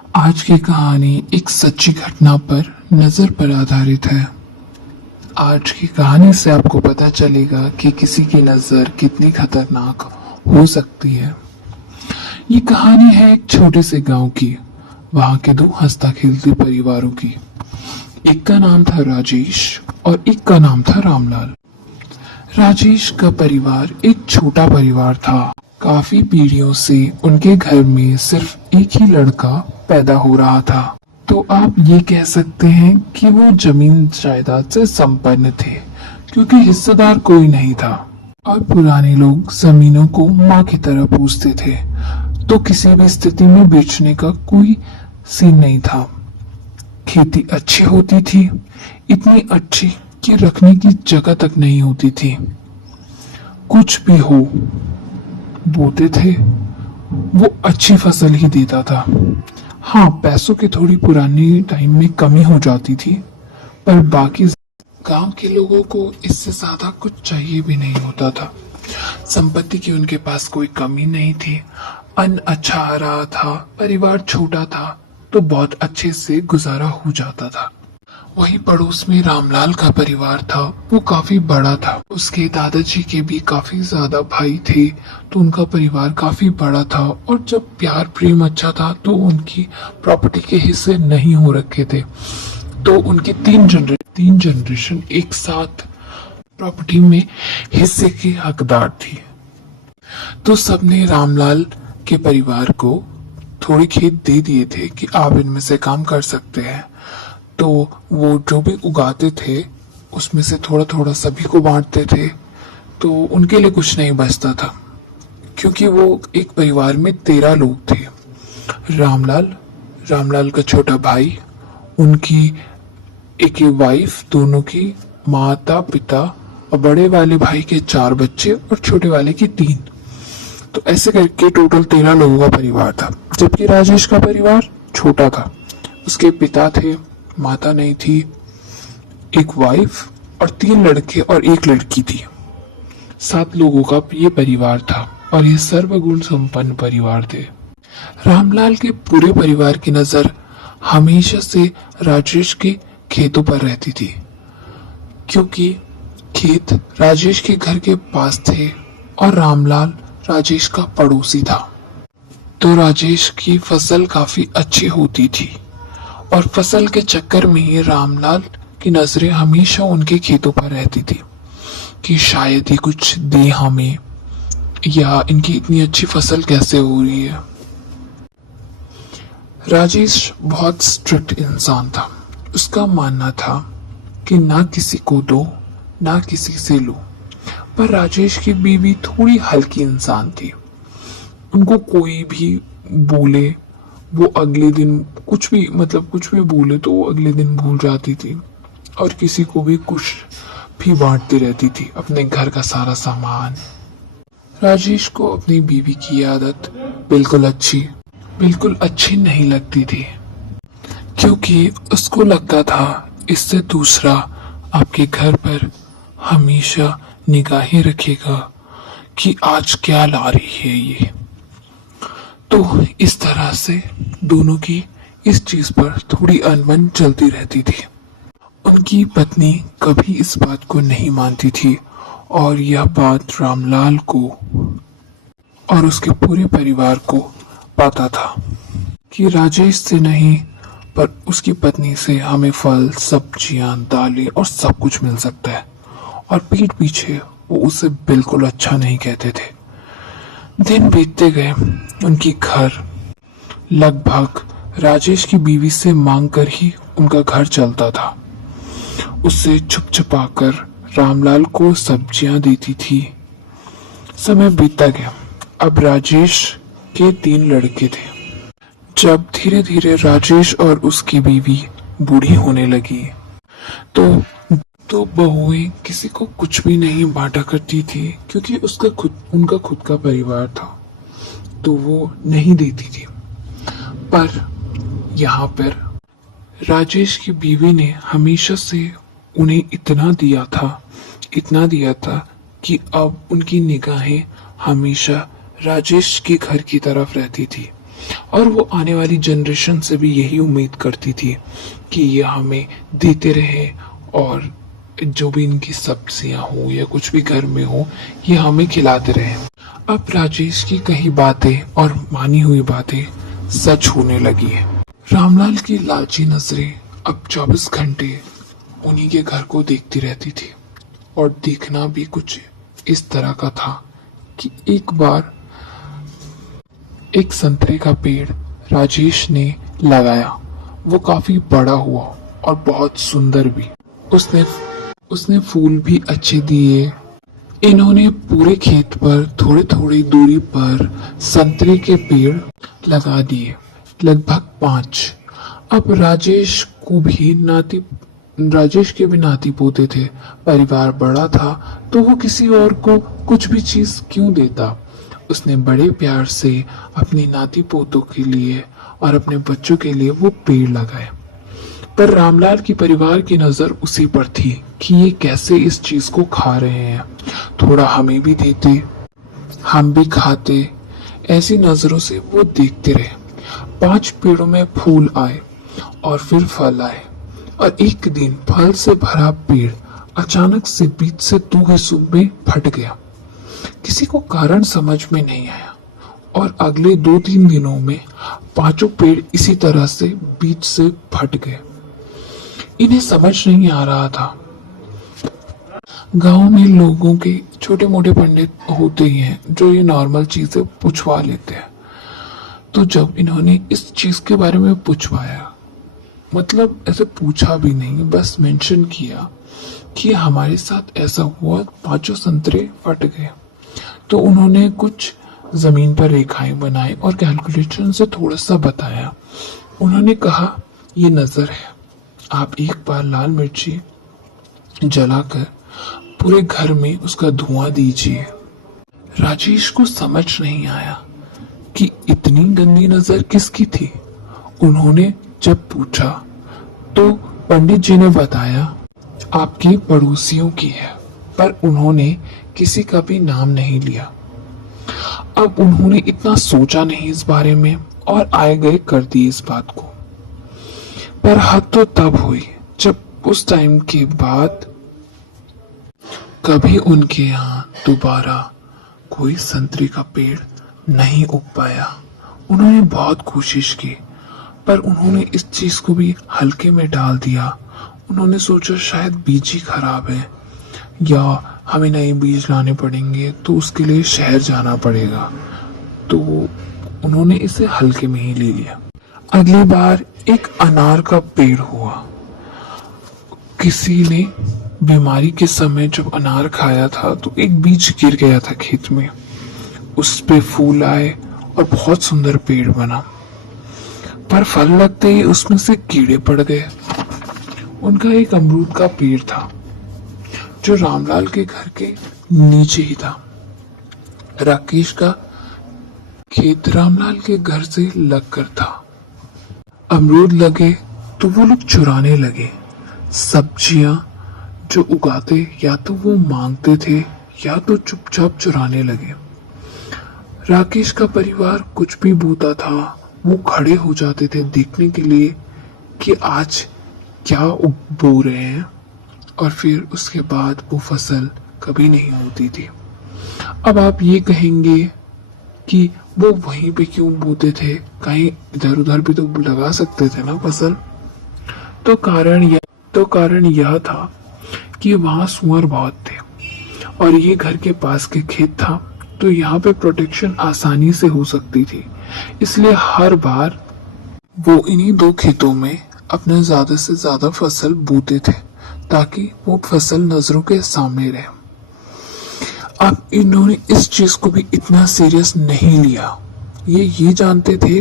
आज की कहानी एक सच्ची घटना पर नजर पर आधारित है। आज की कहानी से आपको पता चलेगा कि किसी की नजर कितनी खतरनाक हो सकती है। ये कहानी है एक छोटे से गांव की, वहां के दो हंसता खेलते परिवारों की। एक का नाम था राजेश और एक का नाम था रामलाल। राजेश का परिवार एक छोटा परिवार था। काफी पीढ़ियों से उनके घर में सिर्फ एक ही लड़का पैदा हो रहा था। तो आप ये कह सकते हैं कि वो जमीन जायदाद से संपन्न थे, क्योंकि हिस्सेदार कोई नहीं था। और पुराने लोग जमीनों को माँ की तरह पूजते थे, तो किसी भी स्थिति में बेचने का कोई सीन नहीं था। खेती अच्छी होती थी, इतनी अच्छी कि रखने की जगह तक नहीं होती थी। कुछ भी हो बोते थे, वो अच्छी फसल ही देता था। हाँ, पैसों की थोड़ी पुरानी टाइम में कमी हो जाती थी, पर बाकी गांव के लोगों को इससे ज्यादा कुछ चाहिए भी नहीं होता था। संपत्ति की उनके पास कोई कमी नहीं थी। अन्न अच्छा आ रहा था, परिवार छोटा था, तो बहुत अच्छे से गुजारा हो जाता था। वहीं पड़ोस में रामलाल का परिवार था, वो काफी बड़ा था। उसके दादाजी के भी काफी ज्यादा भाई थे, तो उनका परिवार काफी बड़ा था। और जब प्यार प्रेम अच्छा था, तो उनकी प्रॉपर्टी के हिस्से नहीं हो रखे थे, तो उनकी तीन जनरेशन एक साथ प्रॉपर्टी में हिस्से की हकदार थी। तो सबने रामलाल के परिवार को थोड़ी खेत दे दिए थे कि आप इनमें से काम कर सकते हैं। तो वो जो भी उगाते थे, उसमें से थोड़ा थोड़ा सभी को बांटते थे, तो उनके लिए कुछ नहीं बचता था, क्योंकि वो एक परिवार में 13 लोग थे। रामलाल का छोटा भाई, उनकी एक वाइफ, दोनों की माता पिता, और बड़े वाले भाई के 4 बच्चे और छोटे वाले की 3। तो ऐसे करके टोटल 13 लोगों का परिवार था। जबकि राजेश का परिवार छोटा था। उसके पिता थे, माता नहीं थी, एक वाइफ और 3 लड़के और 1 लड़की थी। 7 लोगों का ये परिवार था, और ये सर्वगुण संपन्न परिवार थे। रामलाल के पूरे परिवार की नजर हमेशा से राजेश के खेतों पर रहती थी, क्योंकि खेत राजेश के घर के पास थे और रामलाल राजेश का पड़ोसी था। तो राजेश की फसल काफी अच्छी होती थी, और फसल के चक्कर में ही रामलाल की नजरें हमेशा उनके खेतों पर रहती थी कि शायद ही कुछ दे हमें, या इनकी इतनी अच्छी फसल कैसे हो रही है। राजेश बहुत स्ट्रिक्ट इंसान था। उसका मानना था कि ना किसी को दो, ना किसी से लो। पर राजेश की बीवी थोड़ी हल्की इंसान थी। उनको कोई भी बोले, वो अगले दिन कुछ भी बोले तो वो अगले दिन भूल जाती थी, और किसी को भी कुछ भी बांटती रहती थी, अपने घर का सारा सामान। राजेश को अपनी बीवी की आदत बिल्कुल अच्छी नहीं लगती थी, क्योंकि उसको लगता था इससे दूसरा आपके घर पर हमेशा निगाहें रखेगा कि आज क्या ला रही है ये। तो इस तरह से दोनों की इस चीज पर थोड़ी अनबन चलती रहती थी। उनकी पत्नी कभी इस बात को नहीं मानती थी, और यह बात रामलाल को और उसके पूरे परिवार को पता था कि राजेश से नहीं, पर उसकी पत्नी से हमें फल, सब्जियां, दालें और सब कुछ मिल सकता है। और पीठ पीछे वो उसे बिल्कुल अच्छा नहीं कहते थे। दिन बीतते गए, उनकी घर लगभग राजेश की बीवी से मांग कर ही उनका घर चलता था। उससे छुप छुपा कर रामलाल को सब्जियां देती थी। समय बीतता गया। अब राजेश के 3 लड़के थे। जब धीरे धीरे राजेश और उसकी बीवी बूढ़ी होने लगी, तो बहुएं किसी को कुछ भी नहीं बांटा करती थी, क्योंकि उनका खुद का परिवार था, तो वो नहीं देती थी। पर यहाँ पर राजेश की बीवी ने हमेशा से उन्हें इतना दिया था कि अब उनकी निगाहें हमेशा राजेश के घर की तरफ रहती थी। और वो आने वाली जनरेशन से भी यही उम्मीद करती थी कि ये हमें देते रहे और जो भी इनकी सब्जियां हो या कुछ भी घर में हो ये हमें खिलाते रहे। अब राजेश की कही बातें और मानी हुई बातें सच होने लगी है। रामलाल की लालची नजरें अब 24 घंटे उन्हीं के घर को देखती रहती थी और देखना भी कुछ इस तरह का था कि एक बार एक संतरे का पेड़ राजेश ने लगाया। वो काफी बड़ा हुआ और बहुत सुंदर भी। उसने उसने फूल भी अच्छे दिए। इन्होंने पूरे खेत पर थोड़ी थोड़ी दूरी पर संतरे के पेड़ लगा दिए, लगभग 5। अब राजेश के भी नाती पोते थे। परिवार बड़ा था तो वो किसी और को कुछ भी चीज क्यों देता। उसने बड़े प्यार से अपने नाती पोतों के लिए और अपने बच्चों के लिए वो पेड़ लगाए। पर रामलाल की परिवार की नजर उसी पर थी कि ये कैसे इस चीज को खा रहे हैं, थोड़ा हमें भी देते, हम भी खाते। ऐसी नजरों से वो देखते रहे। 5 पेड़ों में फूल आए और फिर फल आए और एक दिन फल से भरा पेड़ अचानक से बीच से 2 हिस्सों में फट गया। किसी को कारण समझ में नहीं आया और अगले 2-3 दिनों में 5 पेड़ इसी तरह से बीच से फट गए। इन्हें समझ नहीं आ रहा था। गांव में लोगों के छोटे मोटे पंडित होते ही हैं जो ये नॉर्मल चीजें पूछवा लेते हैं। तो जब इन्होंने इस चीज के बारे में पूछवाया, मतलब ऐसे पूछा भी नहीं, बस मेंशन किया कि हमारे साथ ऐसा हुआ, 5 संतरे फट गए, तो उन्होंने कुछ जमीन पर रेखाएं बनाई और कैलकुलेशन से थोड़ा सा बताया। उन्होंने कहा ये नजर है, आप एक बार लाल मिर्ची जलाकर पूरे घर में उसका धुआं दीजिए। राजेश को समझ नहीं आया कि इतनी गंदी नजर किसकी थी। उन्होंने जब पूछा तो पंडित जी ने बताया आपके पड़ोसियों की है, पर उन्होंने किसी का भी नाम नहीं लिया। अब उन्होंने इतना सोचा नहीं इस बारे में और आए गए कर दी इस बात को। पर हद तो तब हुई जब उस टाइम के बाद कभी उनके यहाँ दोबारा कोई संतरे का पेड़ नहीं उग पाया। उन्होंने बहुत कोशिश की पर उन्होंने इस चीज को भी हल्के में डाल दिया। उन्होंने सोचा शायद बीज ही खराब है या हमें नए बीज लाने पड़ेंगे, तो उसके लिए शहर जाना पड़ेगा, तो उन्होंने इसे हल्के में ही ले लिया। अगली बार एक अनार का पेड़ हुआ। किसी ने बीमारी के समय जब अनार खाया था तो एक बीज गिर गया था खेत में, उस पे फूल आए और बहुत सुंदर पेड़ बना। पर फल लगते ही उसमें से कीड़े पड़ गए। उनका एक अमरूद का पेड़ था जो रामलाल के घर के नीचे ही था। राकेश का खेत रामलाल के घर से लगकर था। अमरूद लगे तो वो लोग चुराने लगे। सब्जियां जो उगाते या तो वो मांगते थे या तो चुपचाप चुराने लगे। राकेश का परिवार कुछ भी बोता था वो खड़े हो जाते थे देखने के लिए कि आज क्या बो रहे हैं, और फिर उसके बाद वो फसल कभी नहीं होती थी। अब आप ये कहेंगे कि वो वहीं पे क्यों बोते थे, कहीं इधर उधर भी तो लगा सकते थे ना फसल। तो कारण यह था कि वहां सुअर बहुत थे और ये घर के पास के खेत था, तो यहाँ पे प्रोटेक्शन आसानी से हो सकती थी। इसलिए हर बार वो इन्हीं 2 खेतों में अपने ज्यादा से ज्यादा फसल बोते थे ताकि वो फसल नजरों के सामने रहे। अब इन्होंने इस चीज को भी इतना सीरियस नहीं लिया। ये जानते थे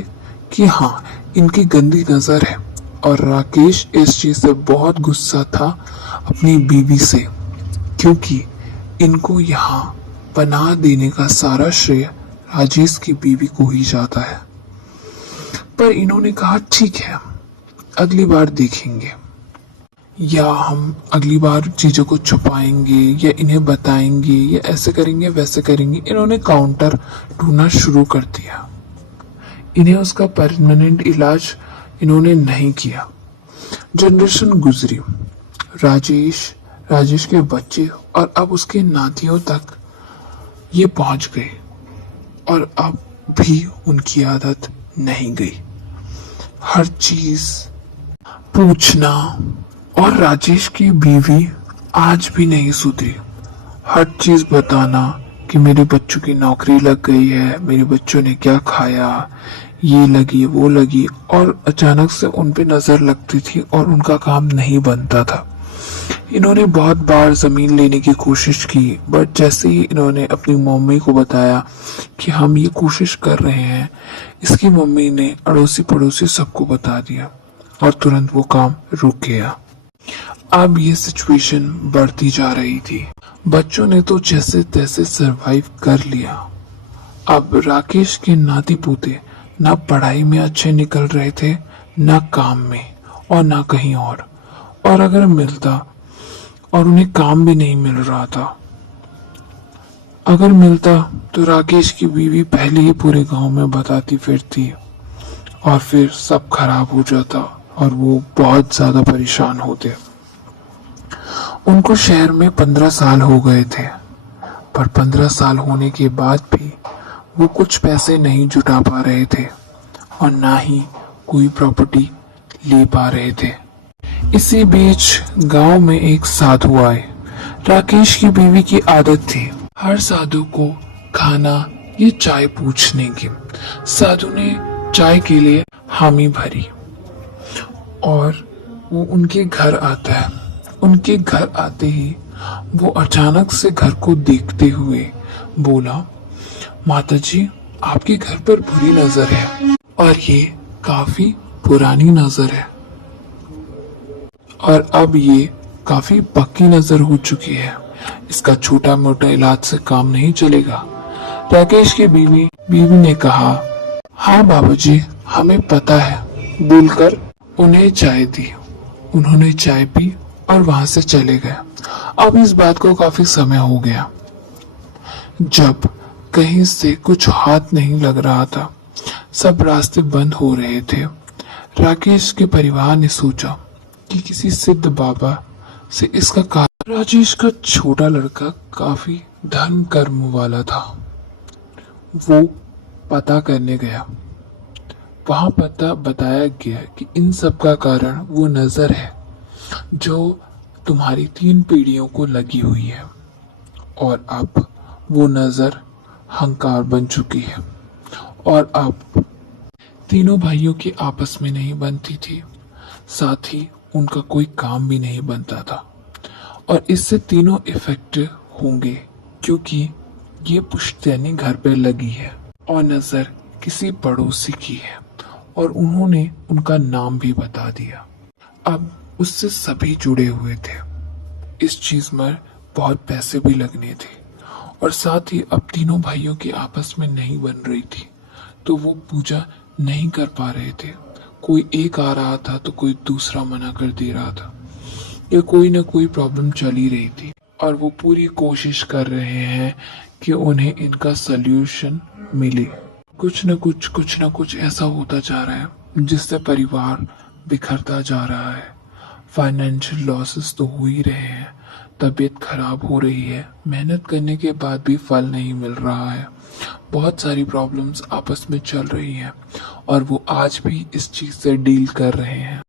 कि हाँ इनकी गंदी नजर है, और राकेश इस चीज से बहुत गुस्सा था अपनी बीवी से, क्योंकि इनको यहाँ बना देने का सारा श्रेय राजेश की बीवी को ही जाता है। पर इन्होंने कहा ठीक है अगली बार देखेंगे, या हम अगली बार चीजों को छुपाएंगे या इन्हें बताएंगे या ऐसे करेंगे वैसे करेंगे। इन्होंने काउंटर ढूंढना शुरू कर दिया। इन्हें उसका परमानेंट इलाज इन्होंने नहीं किया। जनरेशन गुजरी, राजेश, राजेश के बच्चे और अब उसके नातियों तक ये पहुंच गए और अब भी उनकी आदत नहीं गई। हर चीज पूछना, और राजेश की बीवी आज भी नहीं सुधरी। हर चीज बताना कि मेरे बच्चों की नौकरी लग गई है, मेरे बच्चों ने क्या खाया, ये लगी वो लगी, और अचानक से उन पे नजर लगती थी और उनका काम नहीं बनता था। इन्होंने बहुत बार जमीन लेने की कोशिश की, बट जैसे ही इन्होंने अपनी मम्मी को बताया कि हम ये कोशिश कर रहे हैं, इसकी मम्मी ने अड़ोसी पड़ोसी सबको बता दिया और तुरंत वो काम रुक गया। अब ये सिचुएशन बढ़ती जा रही थी। बच्चों ने तो जैसे तैसे सरवाइव कर लिया। अब राकेश के नाती पोते ना पढ़ाई में अच्छे निकल रहे थे, ना काम में, और ना कहीं और अगर मिलता, और उन्हें काम भी नहीं मिल रहा था। अगर मिलता तो राकेश की बीवी पहले ही पूरे गांव में बताती फिरती और फिर सब खराब हो जाता और वो बहुत ज्यादा परेशान होते। उनको शहर में 15 साल हो गए थे, पर 15 साल होने के बाद भी वो कुछ पैसे नहीं जुटा पा रहे थे और ना ही कोई प्रॉपर्टी ले पा रहे थे। इसी बीच गांव में एक साधु आए। राकेश की बीवी की आदत थी हर साधु को खाना या चाय पूछने की। साधु ने चाय के लिए हामी भरी और वो उनके घर आता है। उनके घर आते ही वो अचानक से घर को देखते हुए बोला, माताजी, आपके घर पर बुरी नजर है और ये काफी पुरानी नजर है और अब ये काफी पक्की नजर हो चुकी है। इसका छोटा मोटा इलाज से काम नहीं चलेगा। राकेश की बीवी ने कहा, हाँ बाबूजी, हमें पता है, बोलकर उन्हें चाय दी। उन्होंने चाय पी और वहां से चले गए। अब इस बात को काफी समय हो गया। जब कहीं से कुछ हाथ नहीं लग रहा था, सब रास्ते बंद हो रहे थे, राकेश के परिवार ने सोचा कि किसी सिद्ध बाबा से इसका कारण। राजेश का छोटा लड़का काफी धर्म कर्म वाला था। वो पता करने गया। वहां पता बताया गया कि इन सब का कारण वो नजर है जो तुम्हारी 3 पीढ़ियों को लगी हुई है और अब वो नजर हंकार बन चुकी है और अब तीनों भाइयों की आपस में नहीं बनती थी, साथ ही उनका कोई काम भी नहीं बनता था और इससे तीनों इफेक्ट होंगे क्योंकि ये पुश्तैनी घर पे लगी है और नजर किसी पड़ोसी की है और उन्होंने उनका नाम भी बता दिया। अब उससे सभी जुड़े हुए थे। इस चीज में बहुत पैसे भी लगने थे और साथ ही अब तीनों भाइयों की आपस में नहीं बन रही थी, तो वो पूजा नहीं कर पा रहे थे। कोई एक आ रहा था तो कोई दूसरा मना कर दे रहा था, या कोई ना कोई प्रॉब्लम चल ही रही थी और वो पूरी कोशिश कर रहे हैं कि उन्हें इनका सल्यूशन मिले। कुछ न कुछ ऐसा होता जा रहा है जिससे परिवार बिखरता जा रहा है। फाइनेंशियल लॉसेस तो हो ही रहे हैं, तबीयत खराब हो रही है, मेहनत करने के बाद भी फल नहीं मिल रहा है, बहुत सारी प्रॉब्लम्स आपस में चल रही हैं और वो आज भी इस चीज से डील कर रहे हैं।